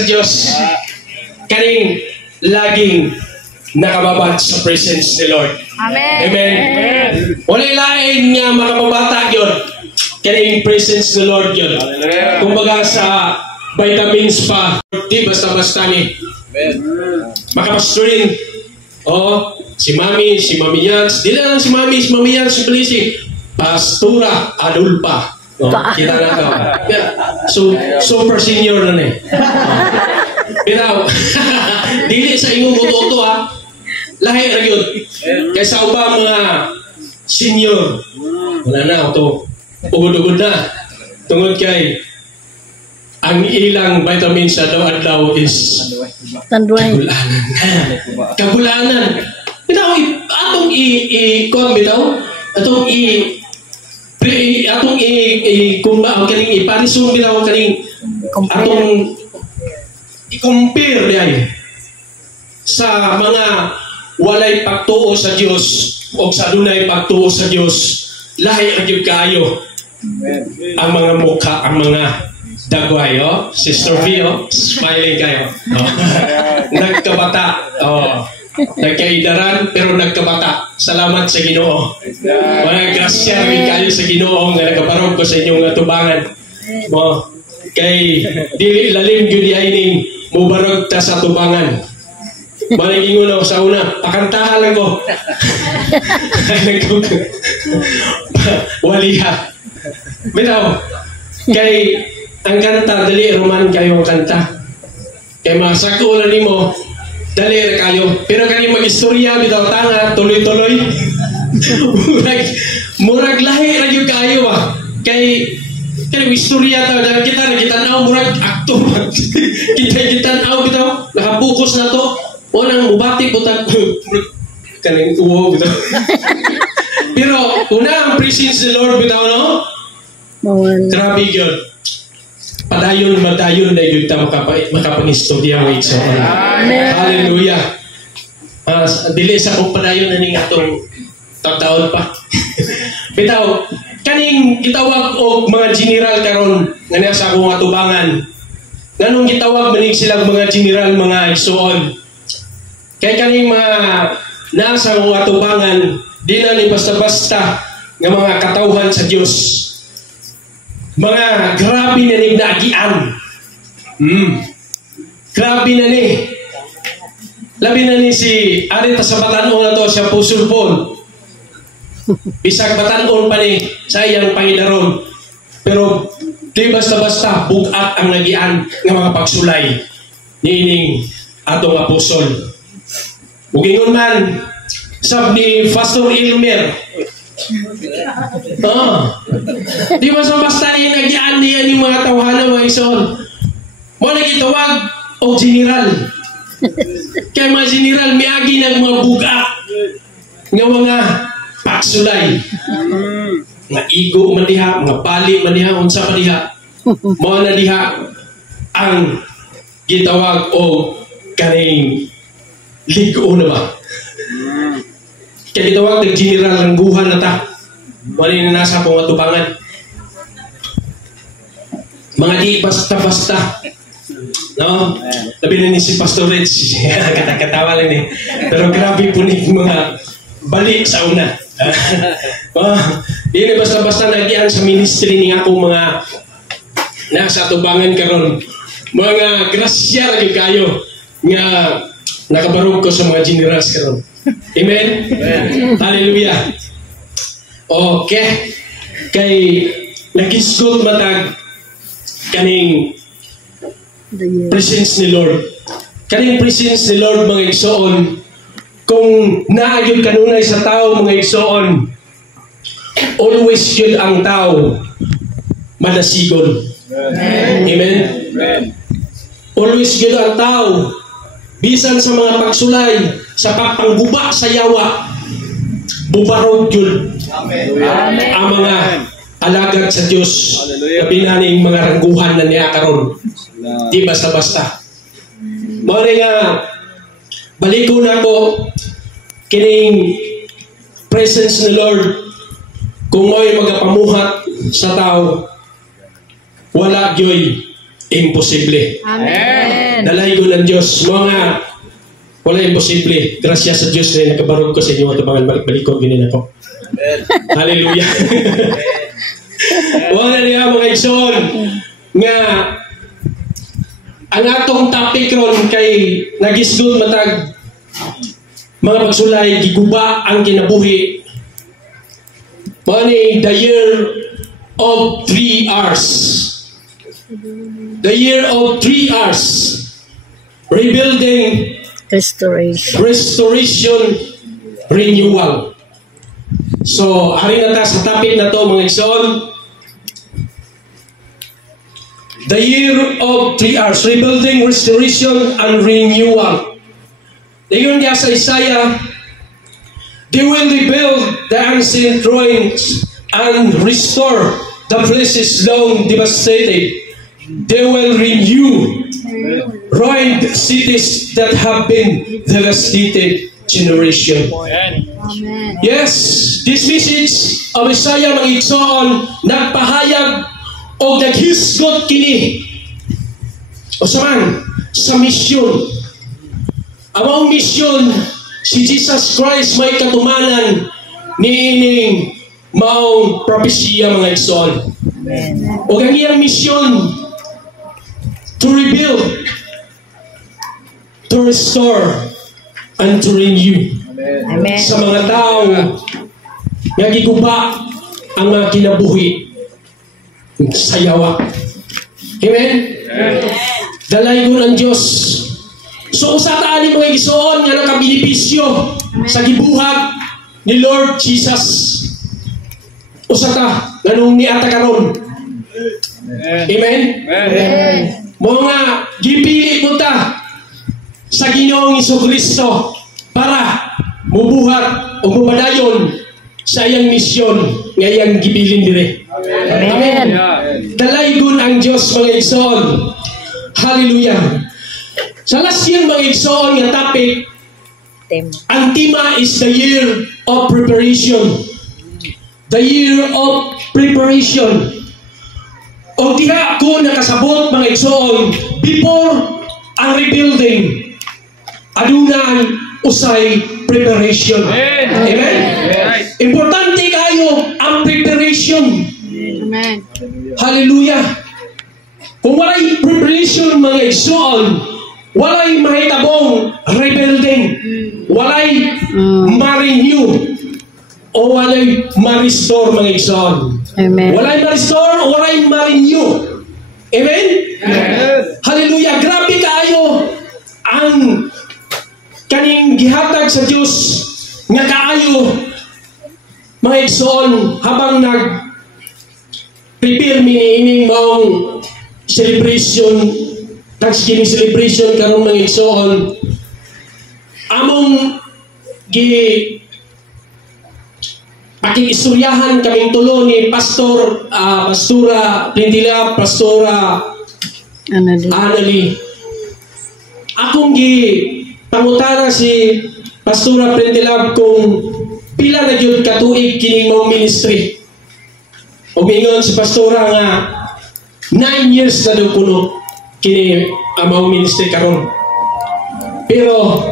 sa Diyos. Kaning laging nakababad sa presence ni Lord. Amen. Amen. Walay lain nga makababata yun. Kaning presence ni Lord yun. Kumbaga sa vitamins pa, di basta-basta ni. Makapastorin. Oh, si Mami Yans. Di na lang si Mami Yans, si Pelisi. Pastora Adulpa. Oh, kita na ito. So, super senior na eh. Binaw. Dili sa ingong buto ha. Lahi na yun. Kaysa uba mga senior. Wala na ito. Ugod-ugod na. Tungod kay ang ilang vitamins sa daw is kagulanan. Kagulanan. Bitaw, atong i-kon bitaw. Atong kung kaning iparisong bitaw kaning atong i-compare yan sa mga walay pagtuo sa Dios o sa dunay pagtuo sa Dios. Lahi ang gyud kayo ang mga mukha, ang mga dagway, oh. Sister V, oh. Smiling kayo. Oh. Nagkabata. Oh. Nagkaidaran pero nagkabata. Salamat sa Ginoo. Walang grasya rin kayo sa Ginoo nga nagabarog ko sa inyong tubangan. Oh. Kay dili lalim gyud ining mubarog ta sa tubangan. Maling ingon sa una, pakantahan lang ko. Waliha. Bitaw, kay ang kanta, dali roman kayo ang kanta. Kay masakulan nimo, dali kayo. Pero kani mag-istorya, bitaw, tanga, tuloy-tuloy. murag lahi na yung kayo ah. Kay istorya ta, dahil kita na murag akto. kita na bitaw, nakabukus na to. O nang mubati po kaning uwo bitaw. Pero una ang presence ni Lord bitaw no? Grabe yun. Padayon na yun ta makapangistorya mo isa. Hallelujah. Dili sa kong padayon na ning atong taon pa. Bitaw, kaning gitawag og mga general karon nga nasa akong atubangan. Nganong gitawag manig silang mga general, mga igsoon. Kaya kaning mga nasa mga atubangan, di na ni basta-basta nga mga katawhan sa Diyos. Mga grabe na ni naagian. Grabe na ni. Labi na ni si Arita sa Batanon na to, siya pusulpon. Bisag Batanon pa ni, sayang Pangidaron. Pero di basta-basta bugat ang nagian ng mga pagsulay ni ining atong apostol. Bugingon man, sab ni Pastor Ilmer. Di ba sa basta niya nagian niya yung mga tawhana mga ison. Mo nagitawag o general. Kaya mga general, miagi ng mga buga ng mga paksulay. Mga igo man diha, mga bali man diha, unsa man diha. Mo na diha ang gitawag o kaning ligo na ba? Kaya gitawag ng general ng guhan na ta. Wala na nasa akong atubangan. Mga di basta-basta. No? Labi na ni si Pastor Rich. Kata-katawa lang eh. Pero grabe po ni mga balik sa una. Di na basta-basta nagian sa ministry ni akong mga nasa atubangan karon. Mga grasya lagi kayo nga nakabarog ko sa mga generals karon. Amen? Hallelujah. Okay. Kay nagisgot matag kaning presence ni Lord. Kaning presence ni Lord mga igsoon, kung naagyon kanunay sa tao mga igsoon, always yun ang tao manasigon. Amen? Always yun ang tao bisan sa mga pagsulay, sa pagpangguba sa yawa, bubarog yun. Ang mga alagad sa Diyos na pinaning mga rangguhan na niya karon. Di basta-basta. Mori nga, baliko na ko kining presence ni Lord. Kung mo'y magapamuhat sa tao, wala gyoy imposible. Amen. Dalaygo ng Diyos. Mga wala imposible. Grasya sa Diyos na nakabarog ko sa inyo at mga balik-balikon ginin ako. Hallelujah. Wala niya mga igsoon nga ang atong topic ron kay nagisgod matag mga pagsulay giguba ang kinabuhi. Mani the year of 3 R's. The year of 3 R's. Rebuilding, restoration, renewal. So, hari na ta sa topic na to mga igsoon. The year of 3 R's. Rebuilding, restoration, and renewal. Dayon niya sa Isaiah, they will rebuild the ancient ruins and restore the places long devastated. They will renew ruined cities that have been devastated generation. Amen. Yes, this message of Isaiah mga igsoon nagpahayag o naghisgot kini o saman sa misyon. Among misyon si Jesus Christ may katumanan niining maong propesya mga igsoon. O ang iyang misyon to rebuild, to restore, and to renew. Amen. Sa mga tao nga giguba ang mga kinabuhi sa yawa. Amen? Dalaygo ng Diyos. So usa ta ani mga igsoon nga nakabinipisyo sa gibuhat ni Lord Jesus. Usa ta nganong niata karon. Amen? Amen. Mga gipili mo ta sa Ginoong Jesucristo para mubuhat o mumadayon sa iyang misyon nga iyang gibilin dire. Amen. Dalaygon ang Diyos mga igsoon. Hallelujah. Sa last year mga igsoon nga topic, ang tema is the year of preparation. The year of preparation. O diha ko nakasabot mga igsoon before ang rebuilding adunay usay preparation. Amen? Importante kayo ang preparation. Amen. Hallelujah. Kung walay preparation mga igsoon, walay mahitabong rebuilding, walay ma-renew o walay ma-restore mga igsoon. Amen. Walay ma-restore o walay ma-renew. Amen? Hallelujah. Grabe kaayo ang kaning gihatag sa Dios nga kaayo mga igsoon habang prepare ining maong celebration, Thanksgiving celebration karon mga igsoon. Among pakiistoryahan kaming tulo ni Pastora Plindila, Pastora Anali. Akong pangutana si Pastora Plindila kung pila na gyud katuig kining mao ministry. O mingon si Pastora nga 9 years na daw kuno kini mao ministry karon. Pero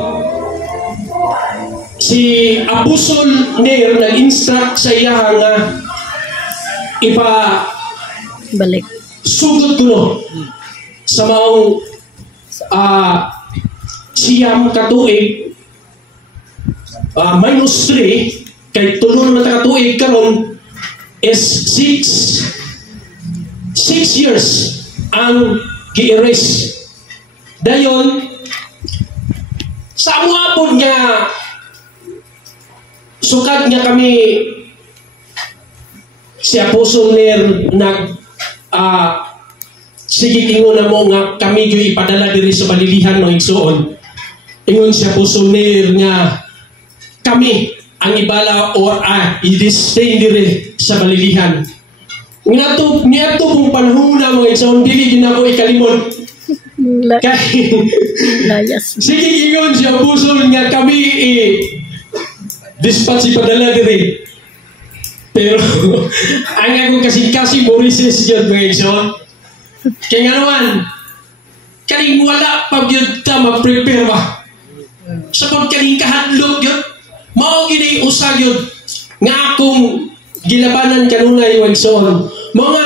si Apostol Ner nag-instruct sa iya nga Balik. sugod kuno sa maong siyam katuig minus 3 kay tulo na katuig karon is 6 years ang gi-erase. Dayon sa amuapod nga sukad nga kami si Apostol Ner sige ingon na mo nga kami gyud ipadala diri sa balilihan mga igsoon. Ingon si Apostol Ner nga kami ang ibala or i-stay diri sa balilihan. Niato pong panahon na mga igsoon dili gyud ako ikalimot. Kay sige ingon si Apostol nga kami dispatch ipadala diri. Pero ang ako kasi Morises yun mga igsoon. Kaya nga naman, kaning wala pag yun ta mag-prepare ba? Sapag kaning kahadlok yun, mao gini usag yun, nga akong gilabanan kanunay wagsoon. Mga,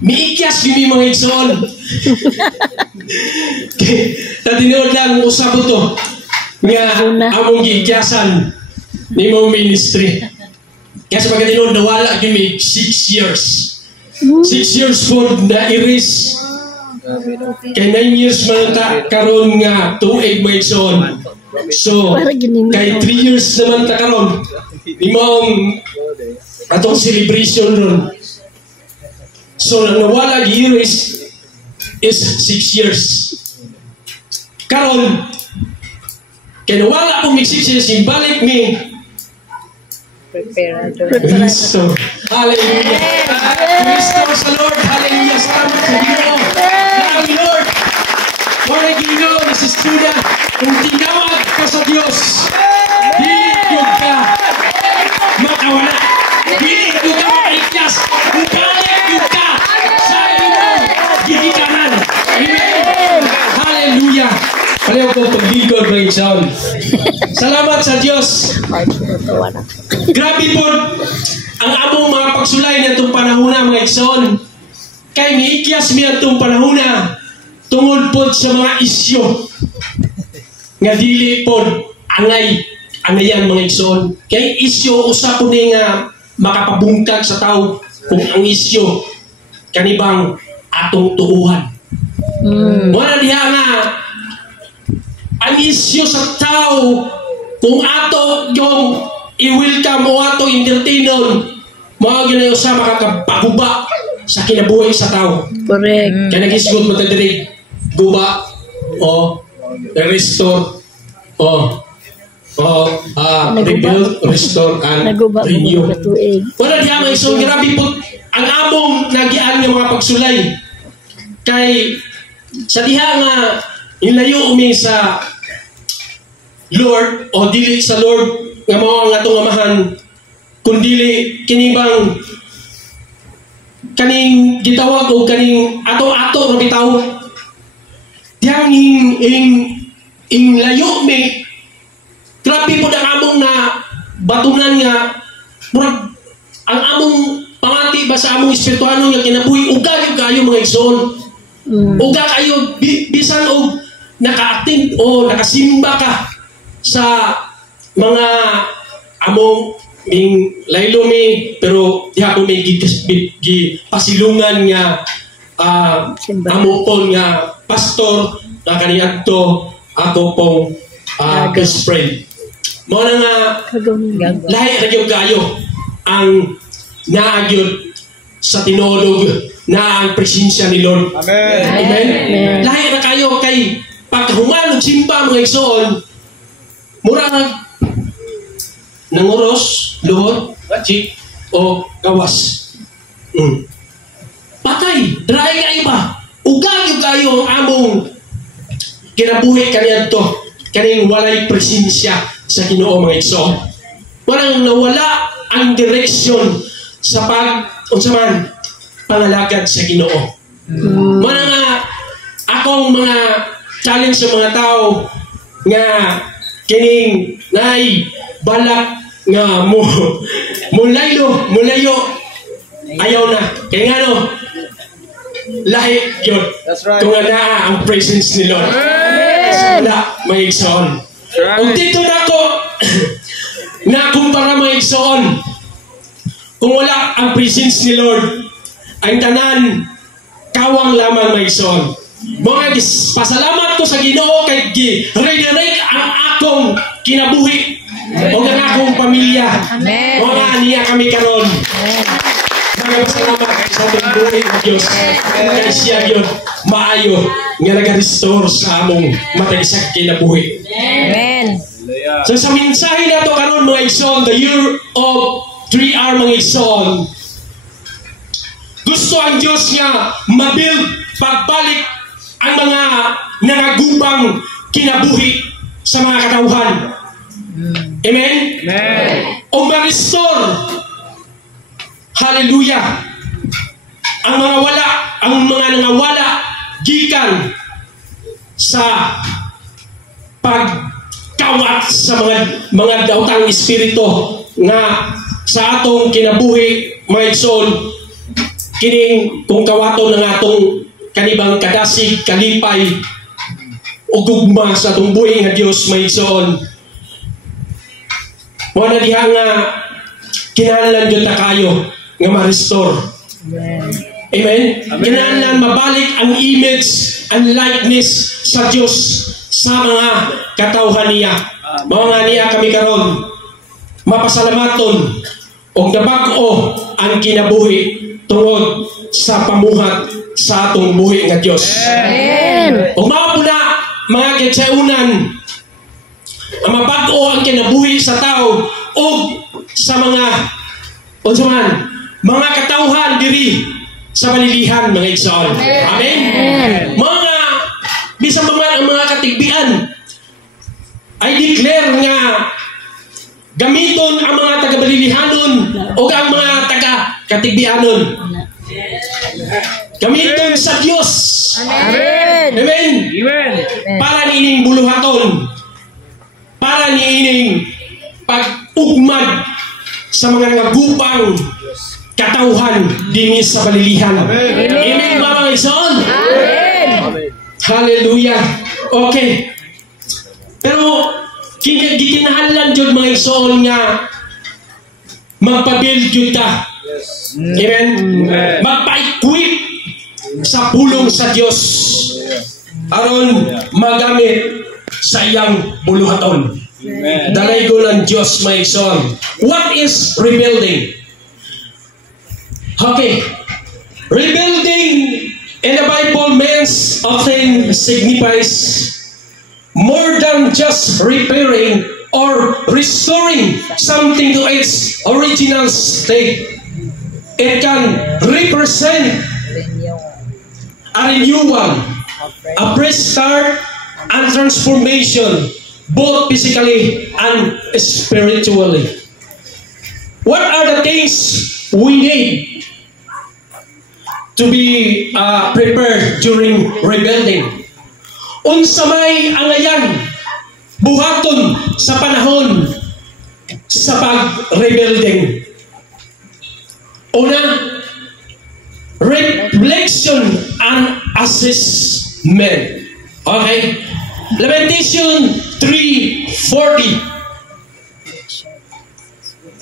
miikyas gini mga igsoon. Tatinood lang usab to nga among giikyasan ni mong ministry. Kaya sa pagkatinood nawala gini 6 years. 6 years po na iris. Kay 9 years man ta karon nga tuig mga igsoon. So, kay 3 years naman ta karon. Imong atong celebration ron. So, nang nawala gi-iris is 6 years. Karon, kaya nawala akong 6 years, balik mi. Kristo. Hallelujah. Kristo sa Lord. Hallelujah. Salamat sa Ginoo. Salamat Lord. Wala Ginoo, this is Judah. Kung tinawag ka sa Diyos, dilig ka makawala. Dilig ka maikyas. Dilig ka sa iyong gigikanan. Amen. Hallelujah. Palayo ko pagligod ng isang. Salamat sa Diyos. Grabe po ang among mga pagsulay na itong panahon na mga igsoon. Kay miikyas mi itong panahon na tungod po sa mga isyo nga dili po angayan mga igsoon. Kay isyo usap po ni nga makapabungkag sa tao kung ang isyo kanibang atong tuuhan. Wala diha nga ang isyo sa tao kung ato yung i-welcome o ato entertainon mga ginayo sa makakapaguba sa kinabuhi sa tao. Correct. Kaya nag-isgot mo tadirig guba o restore o rebuild, restore, and renew. Wala diya mga isong grabe po ang among nagian ng mga pagsulay kay sa diha nga ilayo umi sa Lord o dili sa Lord nga mao nga atong amahan kundili kinibang kaning gitawag o kaning ato-ato na bitaw diyang ing layo mi grabe po ang among na batunan nga murag ang among pangati ba sa among espirituano nga kinabuhi uga yung kayo mga igsoon uga kayo bisan og naka-attend o nakasimba ka sa mga among ming laylo mi pero diha ko may pasilungan nga amo po nga pastor nga kaniadto ako pong best friend mo na nga lahi ra gyud kayo ang naagyod sa tinolog na ang presensya ni Lord. Amen. Amen. Lahi ra kayo kay paghuman og simba mga igsoon murag nanguros, luhod, chik, o gawas. Patay, dry ka iba. Ugag yung kayo ang among kinabuhi kaniyadto kaning walay presensya sa Ginoo mga igsoon. Walang nawala ang direksyon sa unsaman pangalagad sa Ginoo. Mga akong mga challenge sa mga tao nga kining nay balak nga mulayo ayaw na kaya nga no lahi yun kung ana ang presence ni Lord wala may igsoon kung dito na ako na kumpara may igsoon kung wala ang presence ni Lord ang tanan kawang lamang may igsoon mga pasalamat ko sa Ginoo kay redirect ang akong kinabuhi o ang akong pamilya mga niya kami karon mga pasalamat sa ating buhay ng Diyos kaya siya yun maayo nga nag-restore sa among matagisag kinabuhi. Amen. So sa mensahe na ito karon mga igsoon the year of 3R mga igsoon gusto ang Diyos nga mabuild pagbalik ang mga nangagubang kinabuhi sa mga katauhan. Amen? Amen. o ma-restore. Hallelujah. Ang mga nangawala gikan sa pagkawat sa mga daotang espiritu nga sa atong kinabuhi, mga igsoon, kining kung kawato ng atong kanibang kadasig, kalipay o gugma sa atong buhi nga Dios, mga igsoon. Mo na diha nga kinahanglan gyud ta kayo nga ma-restore. Amen. Kinahanglan mabalik ang image and likeness sa Dios sa mga katawhan niya. Mga niya kami karon mapasalamaton o nabag-o ang kinabuhi tungod sa pamuhat sa atong buhi nga Dios. Amen. O mao na mga kitsaunan ang mabag-o ang kinabuhi sa tao o sa mga katawhan diri sa balilihan, mga igsoon. Amen. Mga bisan pa man ang mga katigbian ay declare nga gamiton ang mga taga-balilihanon o ang mga taga-katigbianon. Gamiton sa Dios. Amen. Amen. Para niining buluhaton. Para niining pag-ugmad sa mga nagupang katauhan dinhi sa balilihan. Amen, mga igsoon. Hallelujah. Okay. Pero gikinahanglan jud mga igsoon nga magpa-build jud ta. Amen. Magpa-equip sa pulong sa Dios aron magamit sa iyang buluhaton. Dalay ko ng Diyos, mga igsoon. What is rebuilding? Okay. Rebuilding in the Bible means often signifies more than just repairing or restoring something to its original state. It can represent a renewal, a fresh start, and transformation, both physically and spiritually. What are the things we need to be prepared during rebuilding? Unsa may angayan buhaton sa panahon sa pag-rebuilding? Una, reflection and assessment. Okay? Lamentation 3:40.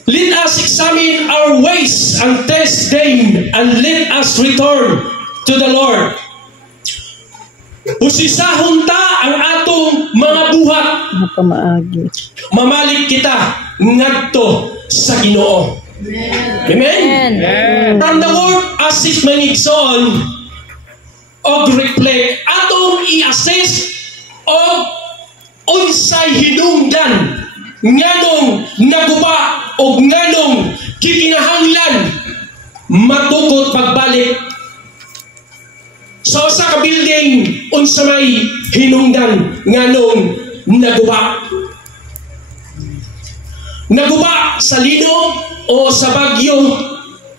Let us examine our ways and test them, and let us return to the Lord. Usisahon ta ang atong mga buhat. Mamalig kita ngadto sa Ginoo. Amen. From the word assessment igsoon og reflect, atong i-assess og unsay hinungdan nganong naguba o nganong kikinahanglan matukod pagbalik sa usa ka building. Unsa may hinungdan nganong naguba sa linog o sa bagyo.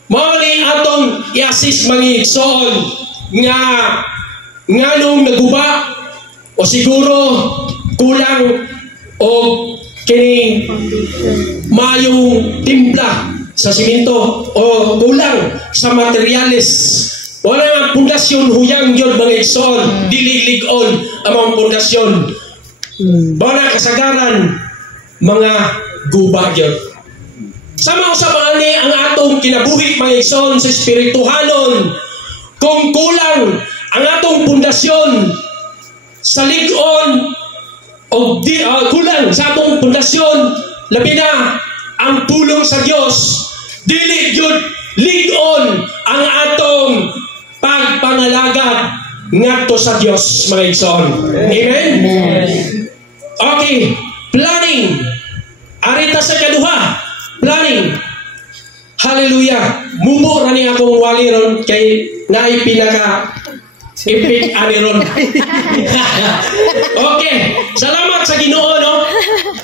Mao ni atong i-assist mga igsoon nga nganong naguba o siguro kulang o kini mayong timpla sa simento o kulang sa materyales. Wala nga pundasyon huyang yun mga igsoon, dilig-ligon ang mga pundasyon. Wala kasagaran mga guba yun. Sama sa mga ni ang atong kinabuhi mga igsoon sa espirituhanon. Kung kulang ang atong pundasyon sa ligon o kulang sa atong pundasyon, labi na ang tulong sa Dios, dili gyud ligon ang atong pagpangalagad ngadto sa Dios mga igsoon. Amen. Okay, planning. Arita sa kaduha, planning. Hallelujah. Mubo ra ni akong wali ron kay naay pinaka epic ani ron. Okay, salamat sa Ginoo no.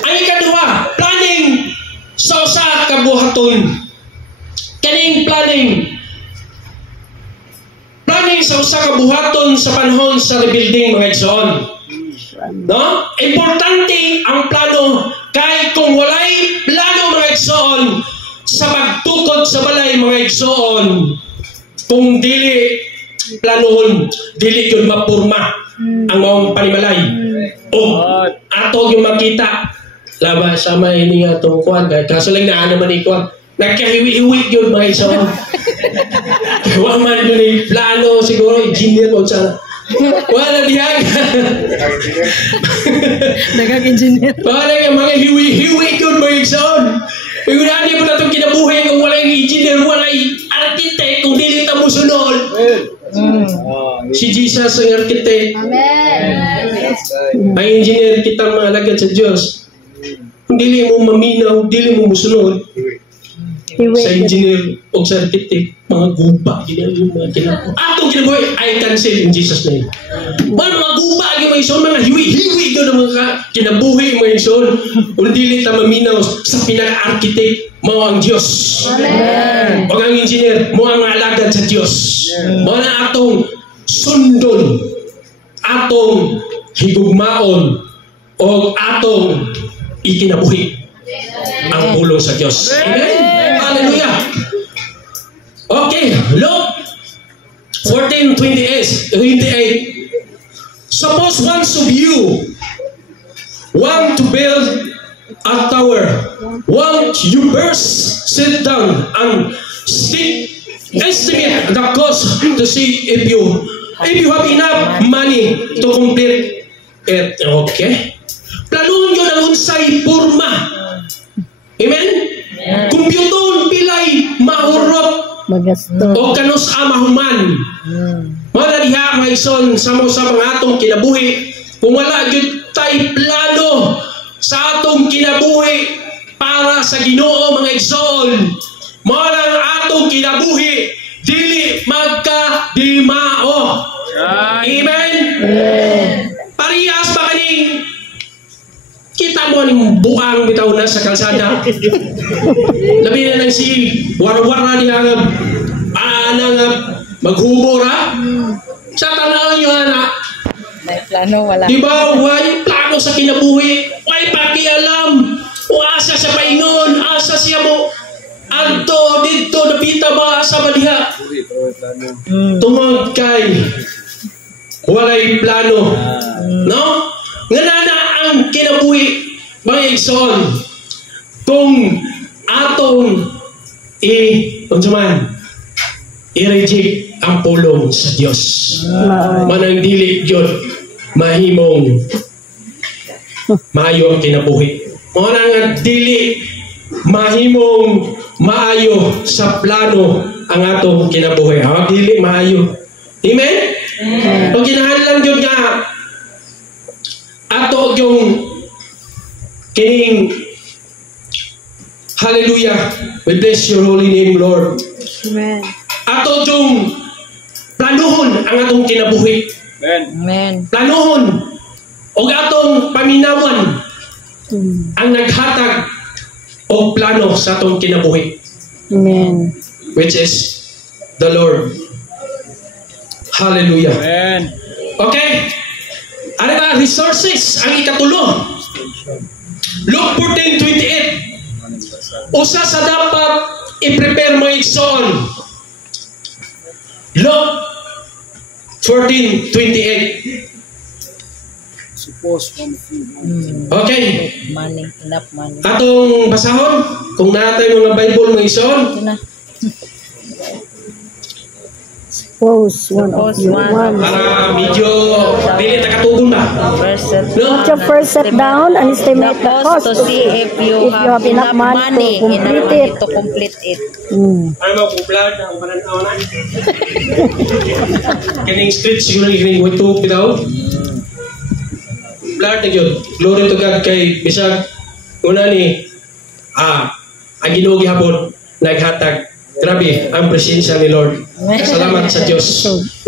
Ang ikaduha, planning sa usa buhaton. Kaning planning sa usa ka buhaton sa panahon sa rebuilding mga igsoon. No? Importante ang plano kay kung walay plano mga igsoon sa pagtukod sa balay mga igsoon, kung dili planohon, dili yun mapurma ang maong panimalay. O ato yung makita laba sa may ini nga itong kuwan, kaso lang na naman ikuwan nagkahiwi-hiwi yun mga igsoon. Kaya man yun yung plano siguro engineer o sana wala diyan. Nagag-engineer. Wala yung mga hiwi-hiwi yun mga igsoon. Pagkunahan niyo po na itong kinabuhay kung wala yung engineer, wala yung architect, kung dili ta mo sunod. Si Jesus ang architect. Ang engineer kita mga alagad sa Diyos. Kung dili mo maminaw, dili mo musunod. Sa engineer o sa architect, mga guba, yung mga kinabuhay. Atong kinabuhay, I cancel in Jesus' name. Mga guba, mga ison, mga hiwi-hiwi doon ang mga kinabuhay, mga ison. Kung dili ta maminaw sa pinaka-architect, mo ang Diyos. Amen. O ang engineer, mo ang alagad sa Diyos. Mo na atong sundon, atong higugmaon, o atong ikinabuhi ang pulong sa Diyos. Amen? Hallelujah. Okay, Luke 14:28. Suppose one of you want to build a tower, won't you first sit down and estimate the cost to see if you have enough money to complete it? Okay? Planuhon nyo ng unsay porma. Amen? Kumpyuton pilay mahurot o kanus amahuman. Mga diha mga ison sa mga atong kinabuhi, kung wala yun tayo plano sa atong kinabuhi para sa Ginoo mga igsoon, mga atong kinabuhi dili magkadimao. Amen? Parehas ba kaning kita mo ning buang bitaw na sa kalsada. Labi na lang si war-war na niya maghubor ha. Sa tanaw nyo na may plano, wala. Diba, may plano sa kinabuhi, may pakialam, o asa sa paingon, asa siya mo adto dito napita ba sa baliha. Tungod kay walay plano. No? Nga ang kinabuhi mga igsoon kung atong i-reject ang pulong sa Diyos. Manang dili yun mahimong maayo ang kinabuhi. Manang dili mahimong maayo sa plano ang atong kinabuhi. Dili maayo. Amen? Pag kinahanglan yun nga ato yung kining hallelujah, we bless your holy name Lord. Amen. Ato yung planuhon ang atong kinabuhi. Amen. Planuhon o atong paminawan ang naghatag o plano sa atong kinabuhi. Amen. Which is the Lord. Hallelujah. Amen. Okay. Ano ba? Resources. Ang ikatulo. Luke 14:28. Usa sa dapat i-prepare mo igsoon. Luke 14:28. Suppose Okay. Money, enough money. Atong basahon. Kung natay mga Bible mo igsoon. Ito na. Suppose one of you wants. Para medyo dili takatugon ba? No? Put your first set down and estimate the cost To see if you have enough money to complete it. to complete it. Ano mo kublad ang pananaw na? Kining street siguro kining wito bitaw. Blood na yun. Glory to God kay bisag una ni ang Ginoo gihapon naghatag. Grabe ang presensya ni Lord. Salamat sa Diyos.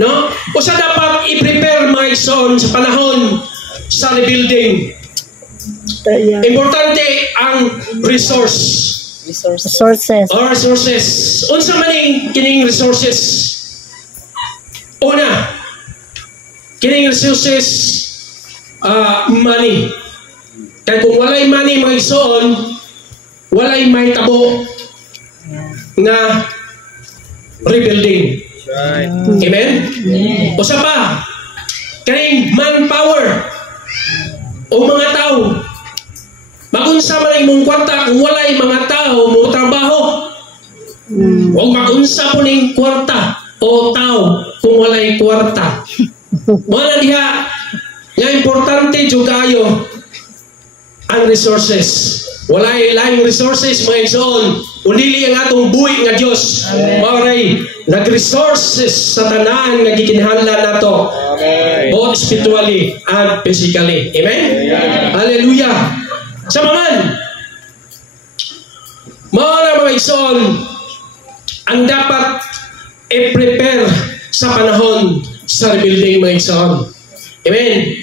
No? Usa dapat i-prepare mga igsoon sa panahon sa rebuilding. Importante ang resource. Resources. Or resources. Unsa man kining resources? Una, kining resources, money. Kaya kung walay money mga igsoon, walay may tabo nga rebuilding. Amen? Usa pa, kining manpower o mga tao. Magunsa man ang imong kwarta kung walay mga tao mo trabaho. O magunsa po ning kwarta o tao kung walay kwarta. Wala diha nga importante jud kayo ang resources. Walay laing resources mga igsoon, undili ang atong buhi nga Dios. Maoray nag-resources sa tanan nga gikinahanglan nato. Both spiritually and physically. Amen? Hallelujah. Sa man, mga igsoon, ang dapat i-prepare sa panahon sa rebuilding mga igsoon. Amen?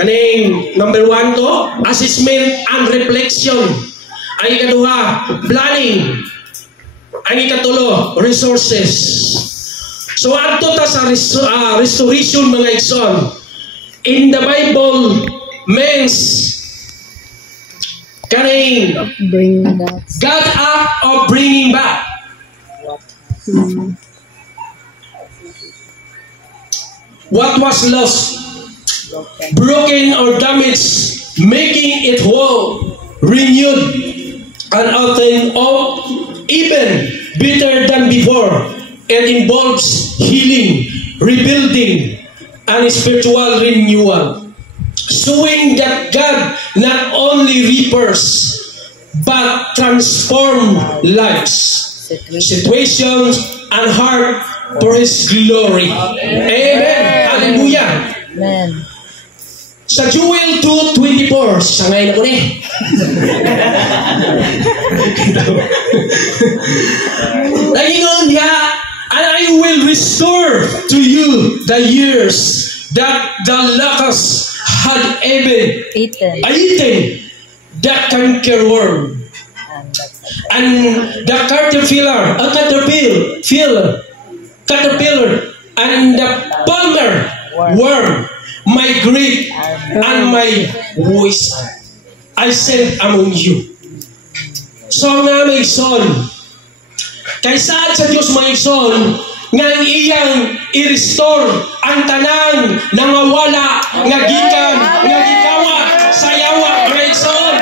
Kaning number 1 to, assessment and reflection. Ang ikaduha, planning. Ang ikatulo, resources. So adto ta sa restoration mga igsoon. In the Bible means kaning God act of bringing back. What was lost, broken or damaged, making it whole, renewed, and often even better than before. It involves healing, rebuilding, and spiritual renewal. Showing that God not only repairs but transforms lives, situations, and heart for His glory. Amen. Hallelujah. Amen. Sa Joel 2:24, sangay na ko ni. Nagingon niya, and I will restore to you the years that the locusts had eaten, the cankerworm, and the caterpillar, and the palmer worm, my great and my waste, I sent among you. So nga may son, kaysa sa Diyos may son, nga iyang i-restore ang tanan na mawala nga gikan nga gikawa sa yawa mga igsoon.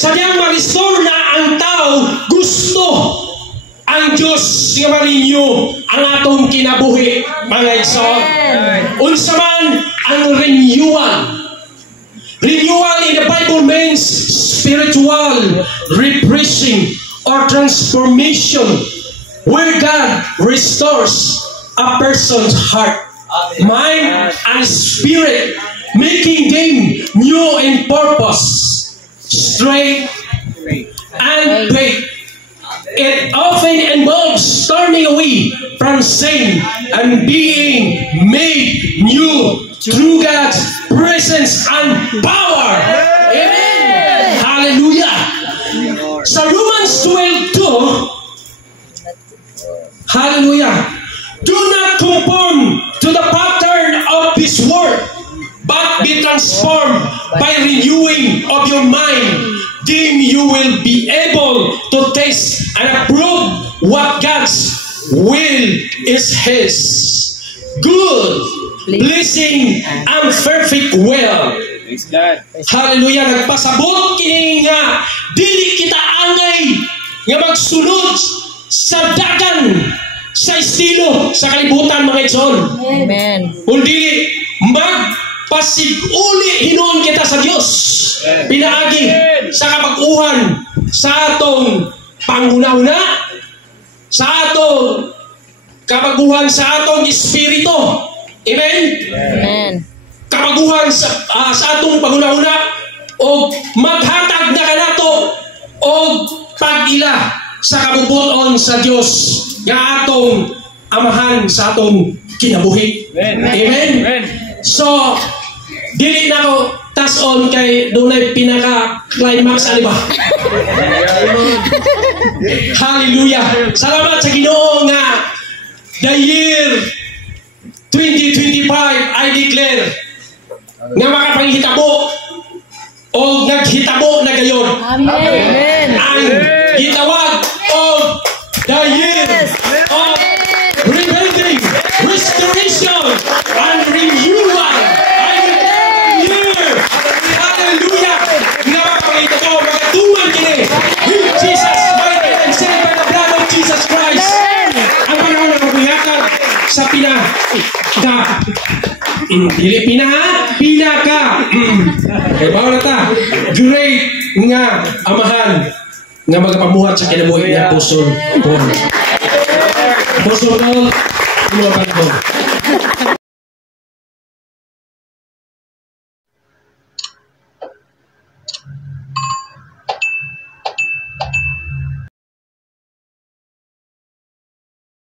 Sa diyang ma-restore na ang tao, gusto ang Diyos nga ma-renew ang atong kinabuhi mga igsoon. Unsa man ang renewal. Renewal in the Bible means spiritual refreshing or transformation, where God restores a person's heart, mind, and spirit, making them new in purpose, strength, and faith. It often involves turning away from sin and being made new through God's presence and power. Amen. Hallelujah. Sa Romans 12:2, hallelujah. Do not conform to the pattern of this world, but be transformed by renewing of your mind. Then you will be able to taste and approve what God's will is His good, blessing, and perfect will. Hallelujah. Nagpasabot kini nga dili kita angay nga magsunod sa dagan sa estilo sa kalibutan mga igsoon. Amen. Kundi magpasiguli hinuon kita sa Dios. Pinaagi sa kabaguhan sa atong panghuna-huna, sa atong kabaguhan sa atong espiritu. Amen. Amen. Kabaguhan sa atong panghuna-huna o maghatag na kanato o pag-ila sa kabubuton sa Dios nga atong amahan sa atong kinabuhi. Amen. So dili na ko tason kay dunay pinaka-climax, ano ba? Hallelujah! Salamat sa Ginoo nga the year 2025, I declare nga makapanghitabo o naghitabo na gayon. Amen. Ang gitawag o the year of rebuilding, restoration, and renewal. Hallelujah! Nga mapangita ko, magatuman kini. In Jesus' mighty and saved by the blood of Jesus Christ. Ang panahon ng pagbuyakan sa pinaka. Kaya bawal na ta. Great nga amahan nga magapamuhat sa kinabuhi nga Apostol Paul. Apostol Paul, mga panahon.